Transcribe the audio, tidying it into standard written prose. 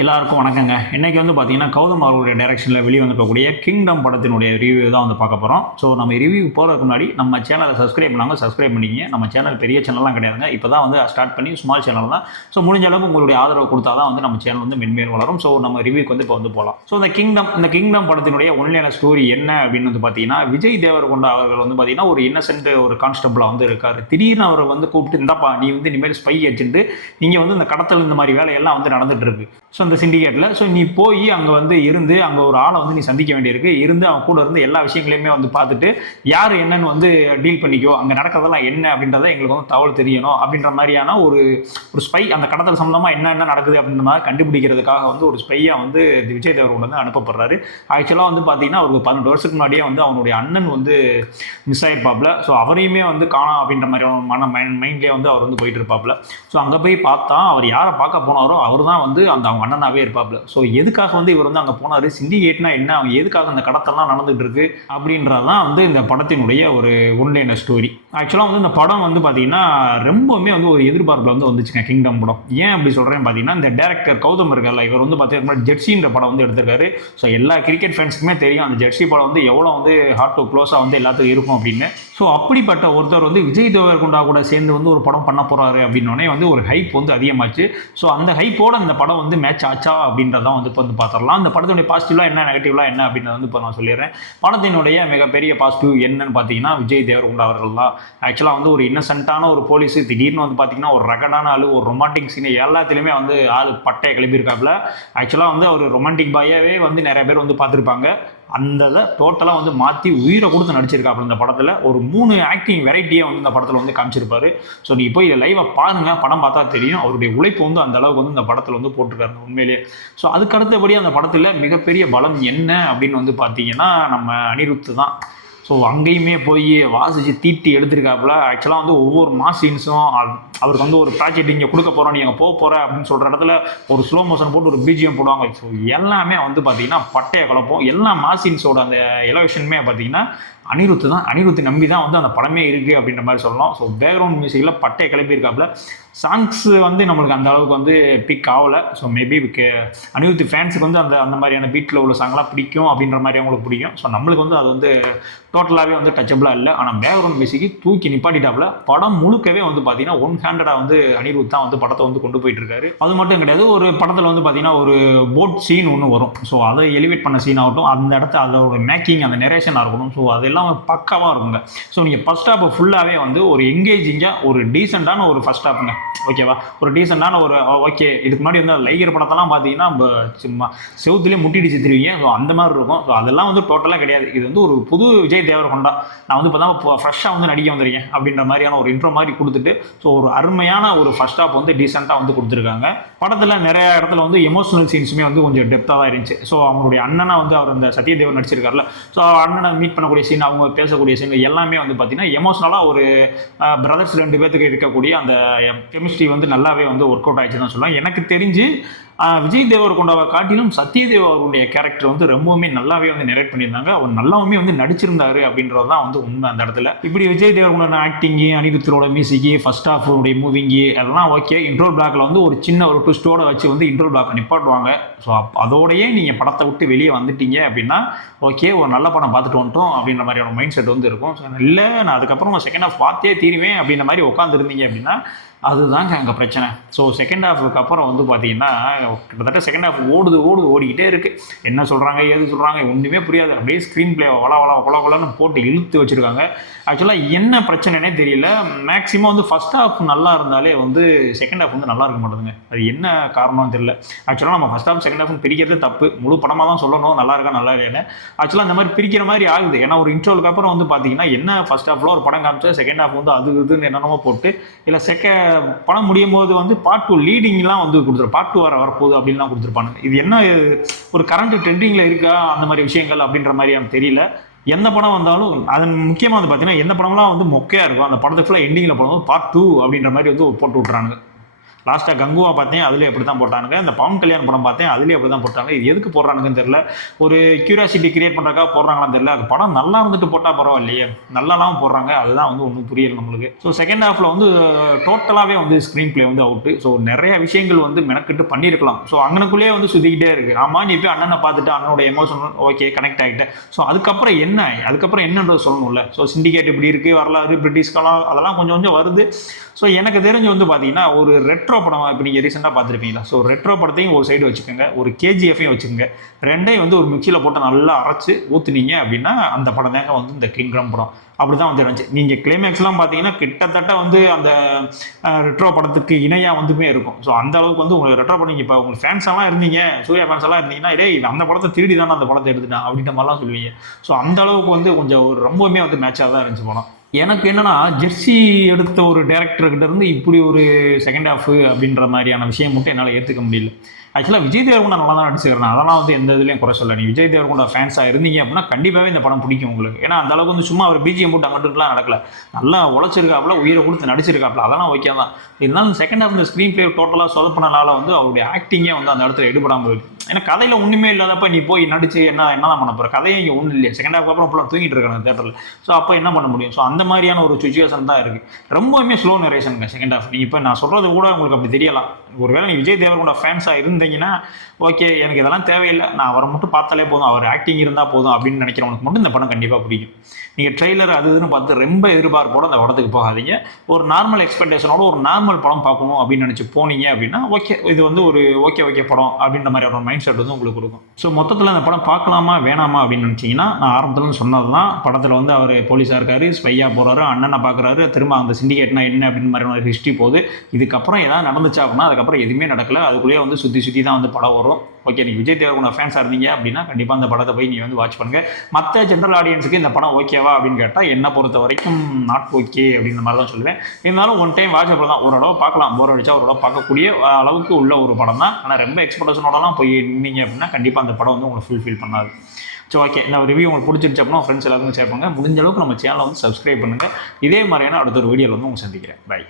எல்லாருக்கும் வணக்கங்க. இன்றைக்கி வந்து பார்த்தீங்கன்னா கௌதம் அவர்களுடைய டைரக்ஷனில் வெளிவந்திருக்கக்கூடிய கிங்டம் படத்தினுடைய ரிவ்யூ தான் வந்து பார்க்க போகிறோம். ஸோ நம்ம ரிவ்யூ போகிறதுக்கு முன்னாடி நம்ம சேனலை சப்ஸ்கிரைப் பண்ணாங்க, சப்ஸ்கிரைப் பண்ணிக்கிங்க. நம்ம சேனல் பெரிய சேனல்லாம் கிடையாதுங்க, இப்போ தான் வந்து ஸ்டார்ட் பண்ணி ஸ்மால் சேனல் தான். ஸோ முடிஞ்ச அளவுக்கு உங்களுடைய ஆதரவு கொடுத்தா தான் வந்து நம்ம சேனல் வந்து மென்மேலும் வளரும். ஸோ நம்ம ரிவ்யூக்கு வந்து இப்போ வந்து போகலாம். ஸோ இந்த கிங்டம் படத்தினுடைய உண்மையான ஸ்டோரி என்ன அப்படின்னு வந்து பார்த்தீங்கன்னா, விஜய் தேவரகொண்டா அவர்கள் வந்து பார்த்தீங்கன்னா ஒரு இன்னசென்ட் ஒரு கான்ஸ்டபிளாக வந்து இருக்கார். திடீர்னு அவர் வந்து கூப்பிட்டு, இந்தப்பா நீ வந்து இனிமேல் ஸ்பை ஏஜென்ட், இங்கே வந்து இந்த கடத்தல் இந்த மாதிரி வேலையெல்லாம் வந்து நடந்துட்டு இருக்கு ஸோ அந்த சிண்டிகேட்டில். ஸோ நீ போய் அங்கே வந்து இருந்து அங்கே ஒரு ஆளை வந்து நீ சந்திக்க வேண்டியிருக்கு. இருந்து அவன் கூட இருந்து எல்லா விஷயங்களையுமே வந்து பார்த்துட்டு யார் என்னன்னு வந்து டீல் பண்ணிக்கோ, அங்கே நடக்கிறதெல்லாம் என்ன அப்படின்றத எங்களுக்கு வந்து தகவல் தெரியணும் அப்படின்ற மாதிரியான ஒரு ஸ்பை, அந்த கடத்தல் சம்மந்தமாக என்ன நடக்குது அப்படின்ற மாதிரி கண்டுபிடிக்கிறதுக்காக வந்து ஒரு ஸ்பையாக வந்து விஜய் தேவரகொண்டா வந்து அனுப்பப்படுறாரு. ஆக்சுவலாக வந்து பார்த்தீங்கன்னா அவருக்கு 18 வருஷத்துக்கு முன்னாடியே வந்து அவனுடைய அண்ணன் வந்து மிஸ் ஆகிருப்பாப்புல. ஸோ அவரையுமே வந்து காணாம் அப்படின்ற மாதிரி மைண்ட்லேயே வந்து அவர் வந்து போயிட்டு இருப்பாப்புல. ஸோ அங்கே போய் பார்த்தா அவர் யாரை பார்க்க போனாரோ அவர் தான் வந்து அந்த அவங்க அண்ணனாவே இருப்பாப்புல. ஸோ எதுக்காக வந்து இவர் வந்து அங்கே போனார், சிண்டிகேட்னா என்ன, அவங்க எதுக்காக அந்த கடத்தெல்லாம் நடந்துட்டு இருக்கு அப்படின்றதான் வந்து இந்த படத்தினுடைய ஒரு ஒன்லைனர் ஸ்டோரி. ஆக்சுவலாக வந்து இந்த படம் வந்து பார்த்தீங்கன்னா ரொம்பவுமே வந்து ஒரு எதிர்பார்ப்பில் வந்து வந்துச்சுங்க கிங்டம் படம். ஏன் அப்படி சொல்கிறேன்னு பார்த்தீங்கன்னா, இந்த டேரக்டர் கௌதம் இருக்கார்ல, இவர் வந்து பார்த்தீங்கன்னா ஜெர்சின்ற படம் வந்து எடுத்திருக்காரு. ஸோ எல்லா கிரிக்கெட் ஃபேன்ஸுக்குமே தெரியும் அந்த ஜெர்சி படம் வந்து எவ்வளோ வந்து ஹார்ட் டு க்ளோஸாக வந்து எல்லாத்துக்கும் இருக்கும் அப்படின்னு. ஸோ அப்படிப்பட்ட ஒருத்தர் வந்து விஜய் தேவரகொண்டா கூட சேர்ந்து வந்து ஒரு படம் பண்ண போகிறாரு அப்படின்னோடனே வந்து ஒரு ஹைப் வந்து அதிகமாச்சு. ஸோ அந்த ஹைப்போட இந்த படம் வந்து மேட்ச் ஆச்சா அப்படின்றதான் வந்து இப்போ வந்து பார்த்துடலாம். அந்த படத்தினுடைய பாசிட்டிவ்லாம் என்ன, நெகட்டிவ்லாம் என்ன அப்படின்றத வந்து இப்போ நான் சொல்லிடுறேன். படத்தினுடைய மிகப்பெரிய பாசிட்டிவ் என்னன்னு பார்த்தீங்கன்னா, விஜய் தேவரகொண்டா அவர்கள் தான். ஆக்சுவலாக வந்து ஒரு இன்னசென்ட்டான ஒரு போலீஸ் திடீர்னு வந்து பார்த்தீங்கன்னா ஒரு ரகடான ஆள், ஒரு ரொமான்டிக் சீன் எல்லாத்துலேயுமே வந்து ஆள் பட்டையை கிளப்பியிருக்காப்புல. ஆக்சுவலாக வந்து அவர் ரொமான்டிக் பாயாவே வந்து நிறைய பேர் வந்து பார்த்துருப்பாங்க. அந்த இதை டோட்டலாக வந்து மாற்றி உயிரை கொடுத்து நடிச்சிருக்காப்புல இந்த படத்தில். ஒரு 3 ஆக்டிங் வெரைட்டியை வந்து இந்த படத்தில் வந்து காமிச்சிருப்பாரு. ஸோ நீங்கள் போய் லைவாக பாருங்கள், படம் பார்த்தா தெரியும் அவருடைய உழைப்பு வந்து அந்த அளவுக்கு வந்து இந்த படத்தில் வந்து போட்டிருக்காரு உண்மையிலேயே. ஸோ அதுக்கு அடுத்தபடி அந்த படத்தில் மிகப்பெரிய பலம் என்ன அப்படின்னு வந்து பார்த்தீங்கன்னா நம்ம அனிருத்து தான். ஸோ அங்கேயுமே போய் வாசித்து தீட்டி எடுத்திருக்காப்புல. ஆக்சுவலாக வந்து ஒவ்வொரு மாஸ் சீன்ஸும் அவருக்கு வந்து ஒரு ப்ராஜெக்ட் இங்கே கொடுக்க போகிறோம், நீ அங்கே போக போகிற அப்படின்னு சொல்கிற இடத்துல ஒரு ஸ்லோ மோஷன் போட்டு ஒரு பிஜிஎம் போடுவாங்க. ஸோ எல்லாமே வந்து பார்த்தீங்கன்னா பட்டையை கலப்போம். எல்லா மாஸ் சீன்ஸோட அந்த எலவேஷனுமே பார்த்தீங்கன்னா அனிருத்து தான். அனிருத்து நம்பி தான் வந்து அந்த படமே இருக்குது அப்படின்ற மாதிரி சொல்லலாம். ஸோ பேக்ரவுண்ட் மியூசிக்கில் பட்டையை கிளப்பியிருக்காப்புல. சாங்ஸ் வந்து நம்மளுக்கு அந்த அளவுக்கு வந்து பிக் ஆகலை. ஸோ மேபி அனிருத்து ஃபேன்ஸுக்கு வந்து அந்த மாதிரியான பீட்டில் உள்ள சாங்லாம் பிடிக்கும் அப்படின்ற மாதிரி அவங்களுக்கு பிடிக்கும். ஸோ நம்மளுக்கு வந்து அது வந்து டோட்டலாகவே வந்து டச்சபிளாக இல்லை. ஆனால் பேக்ரவுண்ட் மியூசிக்கு தூக்கி நிப்பாட்டிட்டாப்புல. படம் முழுக்கவே வந்து பார்த்தீங்கன்னா 100 வந்து அனிருத் தான் வந்து படத்தை வந்து கொண்டு போயிட்டு இருக்காரு. அது மட்டும் கிடையாது, ஒரு படத்தில் வந்து பார்த்தீங்கன்னா ஒரு போட் சீன் ஒன்று வரும். ஸோ அதை எலிவேட் பண்ண சீன் ஆகட்டும், அந்த இடத்த அதோட மேக்கிங், அந்த நெரேஷனாக இருக்கணும். ஸோ அதெல்லாம் பக்காவாக இருக்குங்க. ஸோ நீங்கள் ஃபர்ஸ்ட் ஹாப் ஃபுல்லாகவே வந்து ஒரு எங்கேஜிங்காக ஒரு டீசெண்டான ஒரு ஃபர்ஸ்ட் ஹாப்புங்க, ஓகேவா? ஒரு டீசெண்டான ஒரு ஓகே. இதுக்கு முன்னாடி வந்து லைகர் படத்தெல்லாம் பார்த்தீங்கன்னா சும்மா செவுத்துலேயே முட்டிடிச்சு திருவிங்க. ஸோ அந்த மாதிரி இருக்கும். ஸோ அதெல்லாம் வந்து டோட்டலாக கிடையாது. இது வந்து ஒரு புது விஜய் தேவரகொண்டா, நான் வந்து இப்போ தான் ஃப்ரெஷ்ஷாக வந்து நடிக்க வந்திருக்கேன் அப்படின்ற மாதிரியான ஒரு இன்ட்ரோ மாதிரி கொடுத்துட்டு, ஸோ ஒரு அருமையான ஒரு ஃபர்ஸ்ட் ஹாப் வந்து டீசெண்டாக வந்து கொடுத்துருக்காங்க. படத்தில் நிறைய இடத்துல வந்து எமோஷனல் சீன்ஸுமே வந்து கொஞ்சம் டெப்த்தாக தான் இருந்துச்சு. ஸோ அவங்களுடைய அண்ணனை வந்து அவர் இந்த சத்யதேவன் நடிச்சிருக்காருல, ஸோ அண்ணனை மீட் பண்ணக்கூடிய சீன், அவங்க பேசக்கூடிய சீன் எல்லாமே வந்து பார்த்தீங்கன்னா எமோஷனலாக ஒரு பிரதர்ஸ் 2 பேத்துக்கு இருக்கக்கூடிய அந்த கெமிஸ்ட்ரி வந்து நல்லாவே வந்து ஒர்க் அவுட் ஆயிடுச்சு தான் சொல்லலாம். எனக்கு தெரிஞ்சு விஜய் தேவரகொண்டாவை காட்டிலும் சத்யதேவ் அவருடைய கேரக்டர் வந்து ரொம்பவுமே நல்லாவே வந்து நெரேட் பண்ணியிருந்தாங்க. அவர் நல்லாவுமே வந்து நடிச்சிருந்தாரு அப்படின்றது தான் வந்து உண்மை அந்த இடத்துல. இப்படி விஜய் தேவரகொண்டா ஆக்டிங்கு, அனிருத்தரோட மியூசிக்கு, ஃபர்ஸ்ட் ஹாஃப் உடைய மூவிங்கு எல்லாம் ஓகே. இன்ட்ரோ பிளாக்ல வந்து ஒரு சின்ன ஒரு ட்விஸ்டோட வச்சு வந்து இன்ட்ரோ பிளாக் நிப்பாட்டுவாங்க. ஸோ அதோடையே நீங்கள் படத்தை விட்டு வெளியே வந்துட்டீங்க அப்படின்னா ஓகே, ஒரு நல்ல படம் பார்த்துட்டு வந்துட்டோம் அப்படின்ற மாதிரியான மைண்ட் செட் வந்து இருக்கும். ஸோ இல்லை, நான் அதுக்கப்புறம் செகண்ட் ஹாஃப் பார்த்தே தீருவேன் அப்படின்ற மாதிரி உட்காந்துருந்தீங்க அப்படின்னா அதுதாங்க அங்கே பிரச்சனை. ஸோ செகண்ட் ஹாஃபுக்கு அப்புறம் வந்து பார்த்தீங்கன்னா கிட்டத்தட்ட செகண்ட் ஹாஃப் ஓடிக்கிட்டே இருக்குது. என்ன சொல்கிறாங்க, ஏது சொல்கிறாங்க ஒன்றுமே புரியாது. அப்படியே ஸ்க்ரீன் பிளே கொலன்னு போட்டு இழுத்து வச்சுருக்காங்க. ஆக்சுவலாக என்ன பிரச்சனைனே தெரியல. மேக்ஸிமம் வந்து ஃபஸ்ட் ஹாஃப் நல்லா இருந்தாலே வந்து செகண்ட் ஹாஃப் வந்து நல்லா இருக்க மாட்டேங்குங்க. அது என்ன காரணம்னு தெரியல. ஆக்சுவலாக நம்ம ஃபஸ்ட் ஹாஃப் செகண்ட் ஹாஃப் பிரிக்கிறது தப்பு. முழு படமாக தான் சொல்லணும் நல்லா இருக்கா நல்லா இல்லைன்னு. ஆக்சுவலாக அந்த மாதிரி பிரிக்கிற மாதிரி ஆகுது. ஏன்னா ஒரு இன்ட்ரோலுக்கு அப்புறம் வந்து பார்த்தீங்கன்னா என்ன ஃபஸ்ட் ஹாஃபில் ஒரு படம் காமிச்சா செகண்ட் ஹாஃப் வந்து அது இதுன்னு என்னென்னமோ போட்டு, இல்லை படம் முடியும் போது வந்து பார்ட் 2 லீடிங்லாம் வந்து கொடுத்துரு, பார்ட் 2 வரப்போகுது அப்படின்லாம் கொடுத்துருப்பாங்க. இது என்ன ஒரு கரண்ட் ட்ரெண்டிங்கில் இருக்கா அந்த மாதிரி விஷயங்கள் அப்படின்ற மாதிரி எனக்கு தெரியல. எந்த படம் வந்தாலும் அதன் முக்கியமாக வந்து பார்த்தீங்கன்னா எந்த படம்லாம் வந்து மொக்கையாக இருக்கும் அந்த படத்தை ஃபுல்லாக எண்டிங்கில் போடும்போது பார்ட் 2 அப்படின்ற மாதிரி வந்து போட்டு விட்றாங்க. லாஸ்ட்டாக கங்குவா பார்த்தேன், அதுலேயும் எப்படி தான் போட்டானுங்க. இந்த பவன் கல்யாண் படம் பார்த்தேன், அதுலேயும் எப்படி தான் போட்டாங்க. இது எதுக்கு போடுறானுங்கன்னு தெரியல. ஒரு கியூரியாசிட்டி கிரியேட் பண்ணுறக்காக போடுறாங்களான்னு தெரியல. அது படம் நல்லா இருந்துட்டு போட்டால் பரவாயில்லையே, நல்லாலாம் போடுறாங்க. அதுதான் வந்து ஒன்றும் புரியல நம்மளுக்கு. ஸோ செகண்ட் ஹாஃபில் வந்து டோட்டலாகவே வந்து ஸ்க்ரீன் பிளே வந்து அவுட்டு. ஸோ நிறைய விஷயங்கள் வந்து மெனக்கிட்டு பண்ணியிருக்கலாம். ஸோ அங்கனுக்குள்ளேயே வந்து சுற்றிக்கிட்டே இருக்குது. ஆமாம், நீ போய் அண்ணனை பார்த்துட்டு அண்ணனோட எமோஷனல் ஓகே கனெக்ட் ஆகிட்டேன். ஸோ அதுக்கப்புறம் என்னன்றது சொல்லணும்ல. ஸோ சிண்டிகேட் இப்படி இருக்குது, வரலாறு பிரிட்டிஷ் காலம் அதெல்லாம் கொஞ்சம் கொஞ்சம் வருது. ஸோ எனக்கு தெரிஞ்சு வந்து பார்த்தீங்கன்னா ஒரு ரெட்ரோ படம் இப்போ நீங்கள் ரீசெண்டாக பார்த்துருப்பீங்களா. ஸோ ரெட்ரோ படத்தையும் ஒரு சைடு வச்சுக்கோங்க, ஒரு கேஜிஎஃப்பையும் வச்சுக்கோங்க. ரெண்டையும் வந்து ஒரு மிக்சியில் போட்டு நல்லா அரைச்சி ஊற்றுனீங்க அப்படின்னா அந்த படம் தாங்க வந்து இந்த கிங்டம் படம். அப்படி தான் வந்து இருந்துச்சு. நீங்கள் கிளைமேக்ஸ்லாம் பார்த்தீங்கன்னா கிட்டத்தட்ட வந்து அந்த ரெட்ரோ படத்துக்கு இணையாக வந்துமே இருக்கும். ஸோ அந்த அளவுக்கு வந்து உங்களுக்கு ரெட்ரோ படம் இப்போ உங்களுக்கு ஃபேன்ஸெல்லாம் இருந்தீங்க, சூர்யா ஃபேன்ஸெல்லாம் இருந்தீங்கன்னா டேய் அந்த படத்தை திருடி தானே அந்த படத்தை எடுத்துட்டான் அப்படின்ற மாதிரிலாம் சொல்லுவீங்க. ஸோ அந்த அளவுக்கு வந்து கொஞ்சம் ரொம்பவுமே வந்து மேட்சாக தான் இருந்துச்சு படம். எனக்கு என்னன்னா ஜெர்சி எடுத்த ஒரு டேரக்டர்கிட்ட இருந்து இப்படி ஒரு செகண்ட் ஹாஃப் அப்படின்ற மாதிரியான விஷயம் மட்டும் என்னால் ஏற்றுக்க முடியல. ஆக்சுவலாக விஜய் தேவர்கொண்டா நல்லா தான் நடிச்சுக்கிறேன், அதெல்லாம் வந்து எந்த இதுலையும் குறை சொல்ல. நீ விஜய் தேவர்கொண்டா ஃபேன்ஸாக இருந்தீங்க அப்படின்னா கண்டிப்பாகவே இந்த படம் பிடிக்கும் உங்களுக்கு. ஏன்னா அந்த அளவுக்கு வந்து சும்மா அவர் பிஜிஎம் போட்டு அங்கிட்டுலாம் நடக்கல, நல்லா உழைச்சிருக்காப்புல, உயிரை கொடுத்து நடிச்சிருக்காப்புல, அதெல்லாம் ஓகே தான். இருந்தாலும் செகண்ட் ஹாஃப் இந்த ஸ்க்ரீன் பிளே டோட்டலாக சொதப்பினால வந்து அவருடைய ஆக்டிங்கே வந்து அந்த இடத்துல எடுபடாமல் போயிடுது. ஏன்னா கதையில் ஒன்றுமே இல்லாதப்ப நீ போய் நடிச்சு என்னதான் பண்ண போகிற, கதையே இங்கே ஒன்றும் இல்லையா. செகண்ட் ஹாஃப் அப்புறம் ஃபுல்லாக தூங்கிட்டு இருக்காங்க தேட்டரில். ஸோ அப்போ என்ன பண்ண முடியும். ஸோ அந்த மாதிரியான ஒரு சுச்சுவேஷன் தான் இருக்குது. ரொம்பவுமே ஸ்லோ நரேஷனுங்க செகண்ட் ஹாஃப். நீங்கள் இப்போ நான் சொல்கிறது கூட உங்களுக்கு அப்படி தெரியலாம். ஒருவேளை நீ விஜய் தேவர்கொண்டா ஃபேன்ஸாக இருந்தீங்கன்னா ஓகே, எனக்கு இதெல்லாம் தேவையில்லை, நான் அவரை மட்டும் பார்த்தாலே போதும், அவர் ஆக்டிங் இருந்தால் போதும் அப்படின்னு நினைக்கிறவனுக்கு மட்டும் இந்த படம் கண்டிப்பாக பிடிக்கும். நீங்கள் ட்ரெய்லர் அது இதுன்னு பார்த்து ரொம்ப எதிர்பார்ப்போடு அந்த படத்துக்கு போகாதீங்க. ஒரு நார்மல் எக்ஸ்பெக்டேஷனோட ஒரு நார்மல் படம் பார்க்கணும் அப்படின்னு நினச்சி போனீங்க அப்படின்னா ஓகே, இது வந்து ஒரு ஓகே படம் அப்படின்ற மாதிரி ஒரு மைண்ட் செட் வந்து உங்களுக்கு கொடுக்கும். ஸோ மொத்தத்தில் அந்த படம் பார்க்கலாமா வேணாமா அப்படின்னு நினச்சிங்கன்னா, நான் ஆரம்பத்தில் சொன்னது தான். படத்தில் வந்து அவர் போலீஸாக இருக்கார், ஸ்பையாக போகிறாரு, அண்ணனை பார்க்குறாரு, திரும்ப அந்த சிண்டிகேட்னா என்ன அப்படின்னு மாதிரி ஒரு ஹிஸ்ட்ரி போகுது. இதுக்கப்புறம் ஏதாவது நடந்துச்சா அப்படின்னா அதுக்கப்புறம் எதுவுமே நடக்கல. அதுக்குள்ளேயே வந்து சுற்றி தான் வந்து படம் வரும். ஓகே, நீங்கள் விஜய் தேவர்கொண்டா ஃபேன்ஸாக இருந்தீங்க அப்படின்னா கண்டிப்பாக அந்த படத்தை போய் நீங்கள் வந்து வாட்ச் பண்ணுங்கள். மற்ற ஜென்ரல் ஆடியன்ஸுக்கு இந்த படம் ஓகேவா அப்படின்னு கேட்டால் என்னை பொறுத்த வரைக்கும் நாட் ஓகே அப்படின்ற மாதிரி தான் சொல்லுவேன். இருந்தாலும் ஒன் டைம் வாட்ச் அப்படி தான், ஓரளவு பார்க்கலாம், போர் அடிச்சா ஓரளவு பார்க்கக்கூடிய அளவுக்கு உள்ள ஒரு படம் தான். ஆனால் ரொம்ப எக்ஸ்பெக்டேஷனோடலாம் போய் நின்னீங்க அப்படின்னா கண்டிப்பாக அந்த படம் வந்து உங்களுக்கு ஃபுல்ஃபில் பண்ணாது. ஸோ ஓகே, இந்த ரிவ்யூ உங்களுக்கு பிடிச்சிருச்சு அப்படின்னா ஃப்ரெண்ட்ஸ் எல்லாருக்கும் ஷேர் பண்ணுங்கள். முடிஞ்ச அளவுக்கு நம்ம சேனலை வந்து சப்ஸ்கிரைப் பண்ணுங்கள். இதே மாதிரியான அடுத்த ஒரு வீடியோவில் வந்து உங்களுக்கு சந்திக்கிறேன். பை.